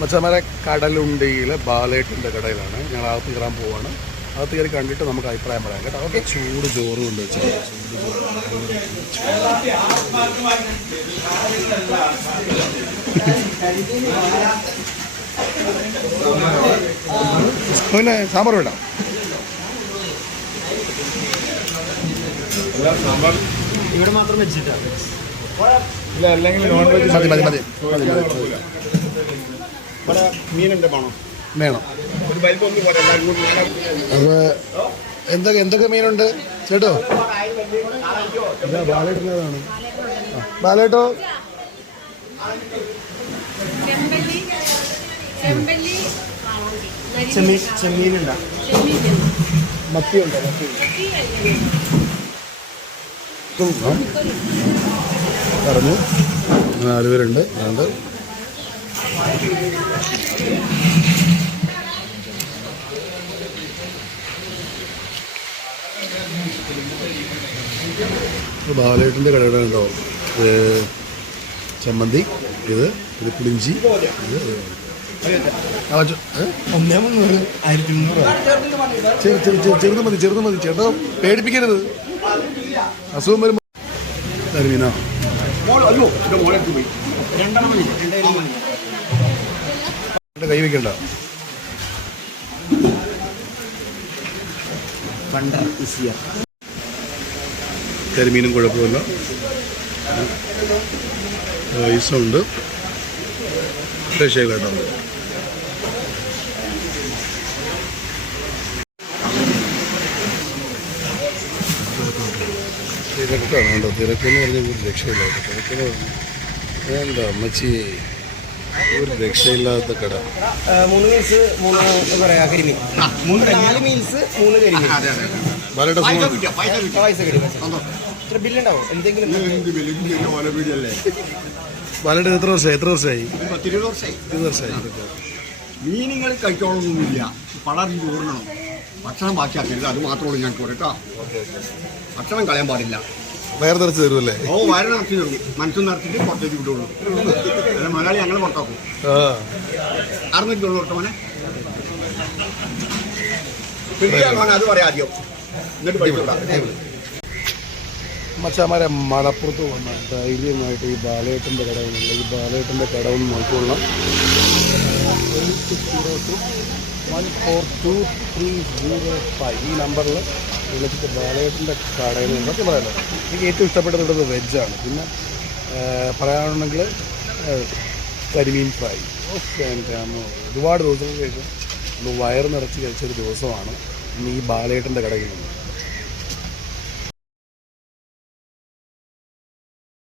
മച്ചന്മാരെ കടലുണ്ടിയിലെ ബാലേട്ടിന്റെ കടയിലാണ്. ഞങ്ങൾ അകത്ത് കയറാൻ പോവാണ്. അകത്ത് കയറി കണ്ടിട്ട് നമുക്ക് അഭിപ്രായം പറയാം കേട്ടോ. ഓക്കെ. ചൂട് ചോറും ഉണ്ട് പിന്നെ സാമ്പാർ വേണ്ട. ഇവിടെ മാത്രം വെച്ചിട്ടാണ് ഇല്ല അല്ലെങ്കിൽ നോൺ വെജ് മതി മതി മതി ഇവിടെ മീനുണ്ട് വേണം? എന്തൊക്കെ എന്തൊക്കെ മീനുണ്ട്? ചേട്ടോ? ഇതാ ബാലേട്ടന്റെതാണ് ബാലേട്ടോ? ചെമ്മീൻ ചെമ്മീനുണ്ടാ? മത്തിയുണ്ടോ? മത്തി. പറഞ്ഞു. നാലുപേരുണ്ട് അതുകൊണ്ട് ബാലേട്ടിന്റെ കടയുടെ ഉണ്ടോ ഇത് ചമ്മന്തി ഇത് ഇത് പുളിഞ്ചി ഇത്? ഒന്നേ മുന്നൂറ് ആയിരത്തി മുന്നൂറ് ചെറുത് മതി ചെറുത് മതി. ചേട്ടാ പേടിപ്പിക്കരുത്. അസുഖം വരുമ്പോൾ അയ്യോ ഈസിയാ. കരിമീനും കുഴപ്പമില്ല. റൈസുണ്ട് ഫ്രഷായി കേട്ടോ തിരക്കാണ് കേട്ടോ തിരക്കെന്ന് പറഞ്ഞാൽ രക്ഷയില്ല. തിരക്കെന്ന് പറഞ്ഞാൽ എന്താ അമ്മച്ചി? ഒരു രക്ഷയില്ലാത്ത കട. മൂന്ന് മീൽസ് മൂന്ന് എന്താ പറയാ കരിമീൻ. മൂന്ന് നാല് മീൽസ് മൂന്ന് കരിമീൻ. പൈസ ഇത്ര ബില്ലുണ്ടാവും എന്തെങ്കിലും വലയുടെ എത്ര വർഷമായി? എത്ര വർഷമായി? ഇരുപത് വർഷമായി. മീനുകൾ കഴിച്ചോളൊന്നുമില്ല പടർന്ന് ചോറണം ഭക്ഷണം ബാക്കിയാക്കരുത്. അത് മാത്രമേ ഞങ്ങൾക്ക് പറയട്ടോ ഭക്ഷണം കളയാൻ പാടില്ല. വയർ നിറച്ച് തരുമല്ലേ ഓ വയറ് നിറച്ച് തരും. മനസ്സും നിറച്ചിട്ട് പുറത്തേക്ക് വിടുള്ളൂ അല്ല മലയാളി ഞങ്ങൾ പുറത്താക്കും. തൊണ്ണൂറ് തൊട്ട് മോനെ. അത് പറയാം ആദ്യം. എന്നിട്ട് പഠിക്കൂടാ മച്ചാമാരെ മലപ്പുറത്ത് വന്ന ധൈര്യമായിട്ട് ഈ ബാലേട്ടന്റെ കടവുള്ള ഈ ബാലേട്ടന്റെ കടവും നോക്കിക്കൊള്ളാം. One four two three zero five ഈ നമ്പറിൽ വിളിച്ചിട്ട് ബാലേട്ടന്റെ കടയിൽ നിന്ന് സത്യം പറയാലോ എനിക്ക് ഏറ്റവും ഇഷ്ടപ്പെട്ടത് ഇവിടുത്തെ വെജാണ് പിന്നെ പറയാനുണ്ടെങ്കിൽ കരിമീൻ ഫ്രൈ. ഒരുപാട് ദിവസങ്ങൾക്ക് ശേഷം ഒന്ന് വയറ് നിറച്ച് കഴിച്ചൊരു ദിവസമാണ് ഇന്ന് ഈ ബാലേട്ടന്റെ കടയിൽ നിന്ന്.